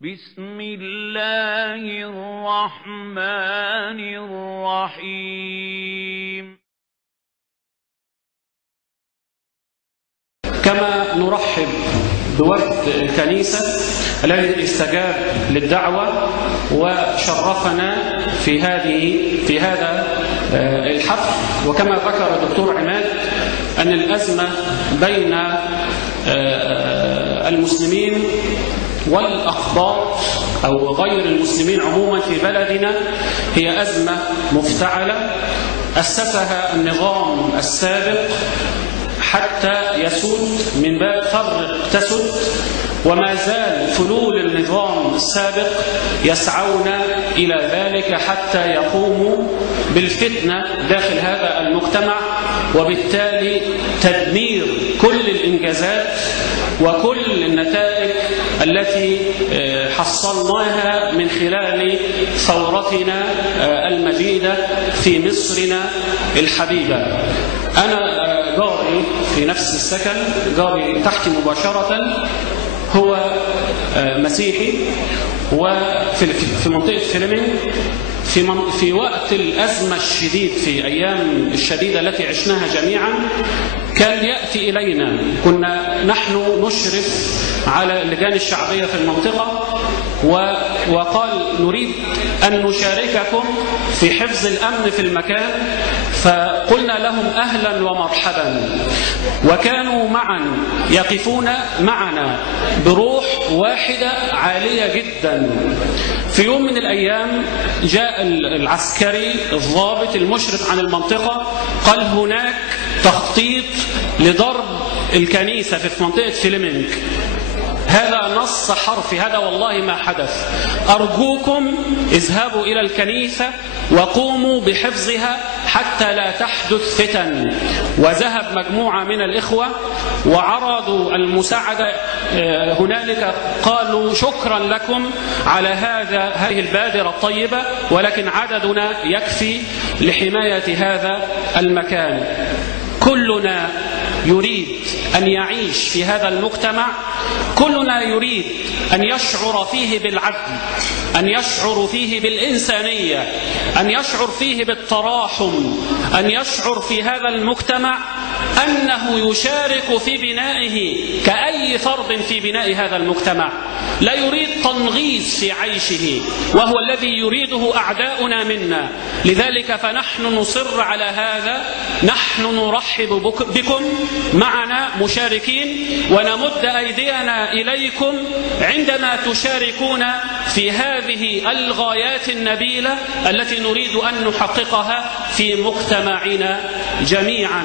بسم الله الرحمن الرحيم. كما نرحب بوفد الكنيسة الذي استجاب للدعوة وشرفنا في هذا الحفل. وكما ذكر الدكتور عماد أن الأزمة بين المسلمين والأقباط أو غير المسلمين عموما في بلدنا هي أزمة مفتعلة أسسها النظام السابق حتى يسود من باب فرق تسد، وما زال فلول النظام السابق يسعون إلى ذلك حتى يقوموا بالفتنة داخل هذا المجتمع، وبالتالي تدمير كل الإنجازات وكل النتائج التي حصلناها من خلال ثورتنا المجيدة في مصرنا الحبيبة. أنا جاري في نفس السكن، جاري تحتي مباشرة هو مسيحي، وفي منطقة فليمنج في وقت الأزمة الشديد في أيام الشديدة التي عشناها جميعا كان يأتي إلينا، كنا نحن نشرف على اللجان الشعبية في المنطقة، وقال نريد أن نشارككم في حفظ الأمن في المكان، فقلنا لهم أهلا ومرحبا، وكانوا معا يقفون معنا بروح واحدة عالية جدا. في يوم من الأيام جاء العسكري الضابط المشرف عن المنطقة قال هناك تخطيط لضرب الكنيسة في منطقة فليمنج. هذا نص حرفي، هذا والله ما حدث. أرجوكم اذهبوا إلى الكنيسة وقوموا بحفظها حتى لا تحدث فتن. وذهب مجموعة من الإخوة وعرضوا المساعدة هنالك، قالوا شكرا لكم على هذه البادرة الطيبة، ولكن عددنا يكفي لحماية هذا المكان. كلنا يريد أن يعيش في هذا المجتمع، كلنا يريد أن يشعر فيه بالعدل، أن يشعر فيه بالإنسانية، أن يشعر فيه بالتراحم، أن يشعر في هذا المجتمع أنه يشارك في بنائه كأي فرد في بناء هذا المجتمع. لا يريد تنغيص في عيشه، وهو الذي يريده أعداؤنا منا. لذلك فنحن نصر على هذا، نحن نرحب بكم معنا مشاركين، ونمد أيدينا إليكم عندما تشاركون في هذه الغايات النبيلة التي نريد أن نحققها في مجتمعنا جميعا.